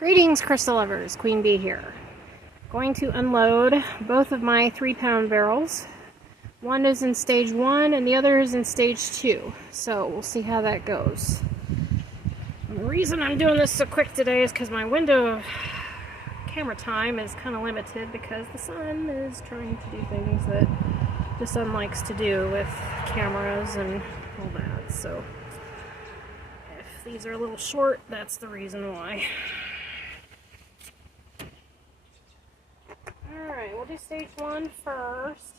Greetings, crystal lovers. Queen Bee here. Going to unload both of my 3-pound barrels. One is in stage 1 and the other is in stage 2. So we'll see how that goes. And the reason I'm doing this so quick today is because my window of camera time is kind of limited because the sun is trying to do things that the sun likes to do with cameras and all that. So if these are a little short, that's the reason why. Alright, we'll do stage 1 first.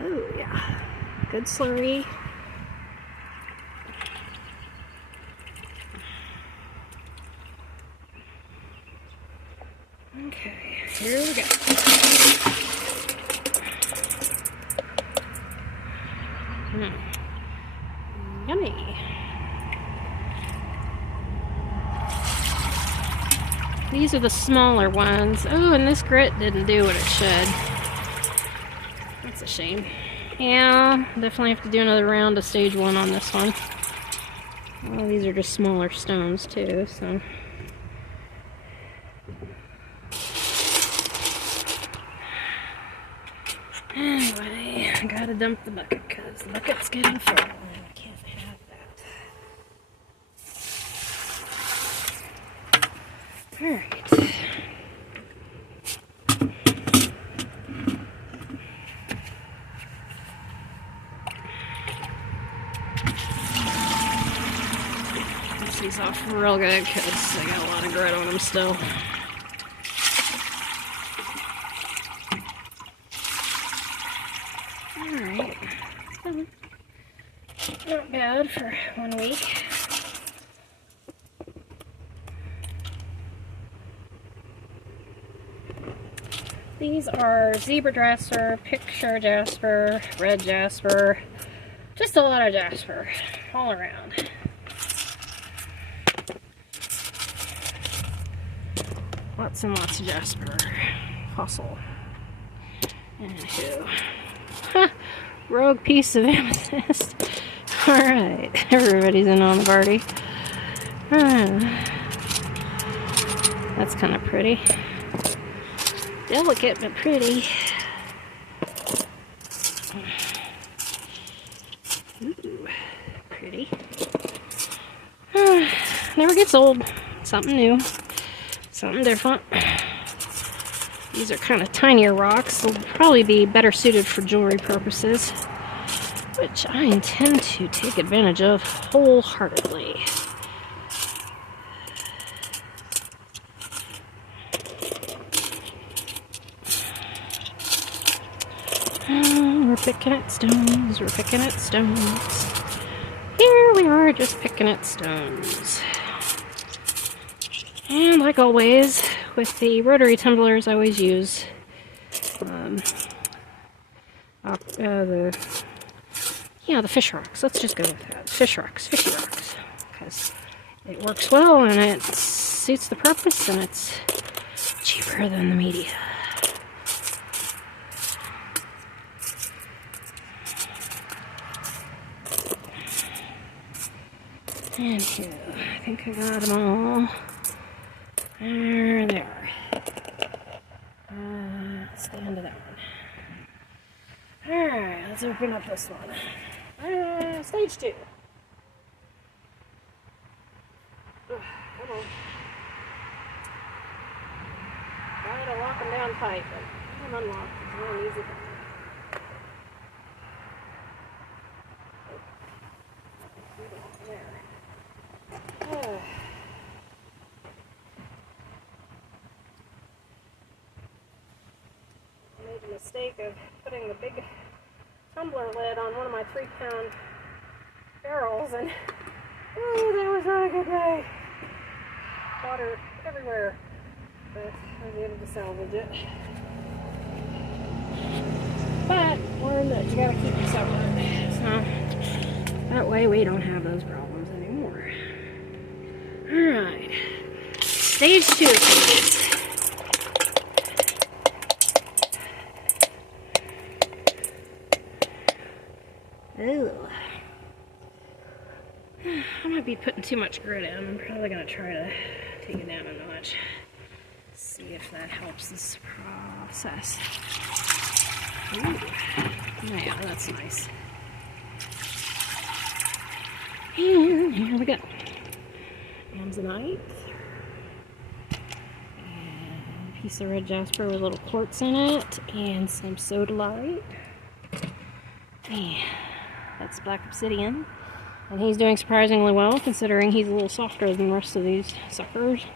Oh yeah, good slurry. Okay, here we go. Yummy. These are the smaller ones. Oh, and this grit didn't do what it should. That's a shame. Yeah, definitely have to do another round of stage 1 on this one. Well, these are just smaller stones too, so. Anyway, I gotta dump the bucket because the bucket's getting full and I can't have that. Alright. Rinse these off real good because they got a lot of grit on them still. Alright. Not bad for 1 week. These are zebra jasper, picture jasper, red jasper, just a lot of jasper all around. Lots and lots of jasper. Fossil. Anywho. Rogue piece of amethyst. Alright, everybody's in on the party. That's kind of pretty. Delicate but pretty. Ooh, pretty. Never gets old. Something new. Something different. These are kind of tinier rocks. They'll probably be better suited for jewelry purposes, which I intend to take advantage of wholeheartedly. We're picking at stones. We're picking at stones. Here we are, just picking at stones. And like always, with the Rotary tumblers, I always use the fish rocks. Let's just go with that. Fish rocks, fishy rocks, because it works well and it suits the purpose and it's cheaper than the media. And here, I think I got them all. There they are. That's the end of that one. Alright, let's open up this one. Stage 2. Come on. Trying to lock them down tight, but I'm unlocked. It's not an easy thing. There. I made the mistake of putting the big tumbler lid on one of my 3-pound barrels, and that was not a good day. Water everywhere, but I was able to salvage it. But learn that you gotta keep it separate, so that way we don't have those problems anymore. Alright, stage 2, please. Ew. I might be putting too much grit in. I'm probably going to try to take it down a notch. See if that helps this process. Ooh. Yeah, that's nice. And here we go. Amazonite. And a piece of red jasper with little quartz in it. And some sodalite. And that's black obsidian. And he's doing surprisingly well, considering he's a little softer than the rest of these suckers.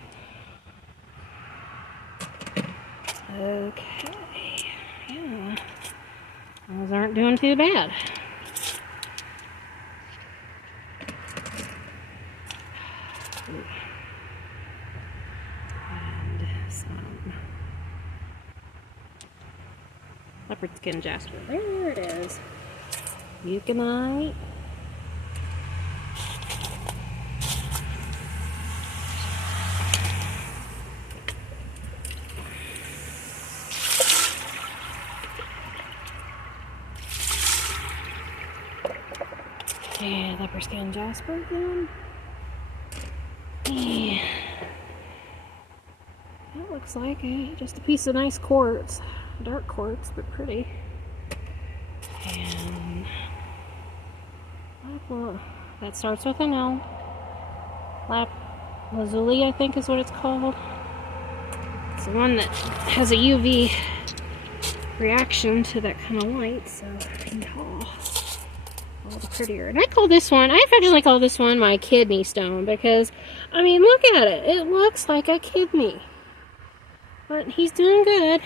Okay. Yeah. Those aren't doing too bad. And some leopard skin jasper. There it is. Eucalyptus. And leopard skin jasper again. And that looks like just a piece of nice quartz. Dark quartz, but pretty. And that starts with an L. Lazuli, I think is what it's called. It's the one that has a UV reaction to that kind of light, so all the prettier. And I call this one, I've actually called this one my kidney stone because, I mean, look at it. It looks like a kidney. But he's doing good.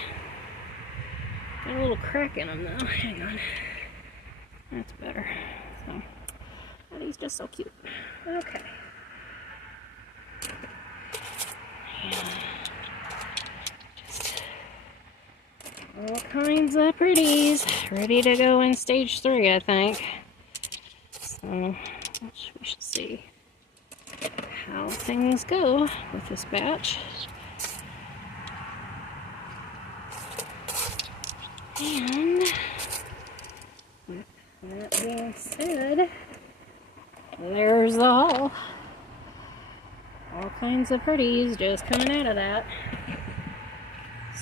Got a little crack in him though. Hang on. That's better. So, but he's just so cute. Okay. And just all kinds of pretties ready to go in stage 3, I think. So we should see how things go with this batch. And with that being said, there's the haul. All kinds of pretties just coming out of that.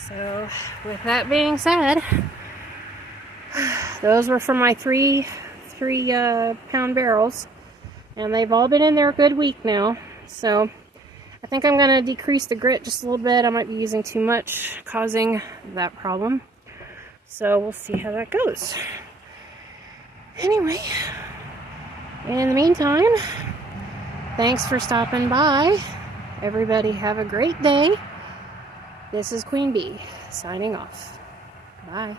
So with that being said, those were from my three pound barrels, and they've all been in there a good week now. So I think I'm going to decrease the grit just a little bit. I might be using too much, causing that problem. So we'll see how that goes. Anyway, in the meantime, thanks for stopping by. Everybody have a great day. This is Queen Bee signing off. Bye.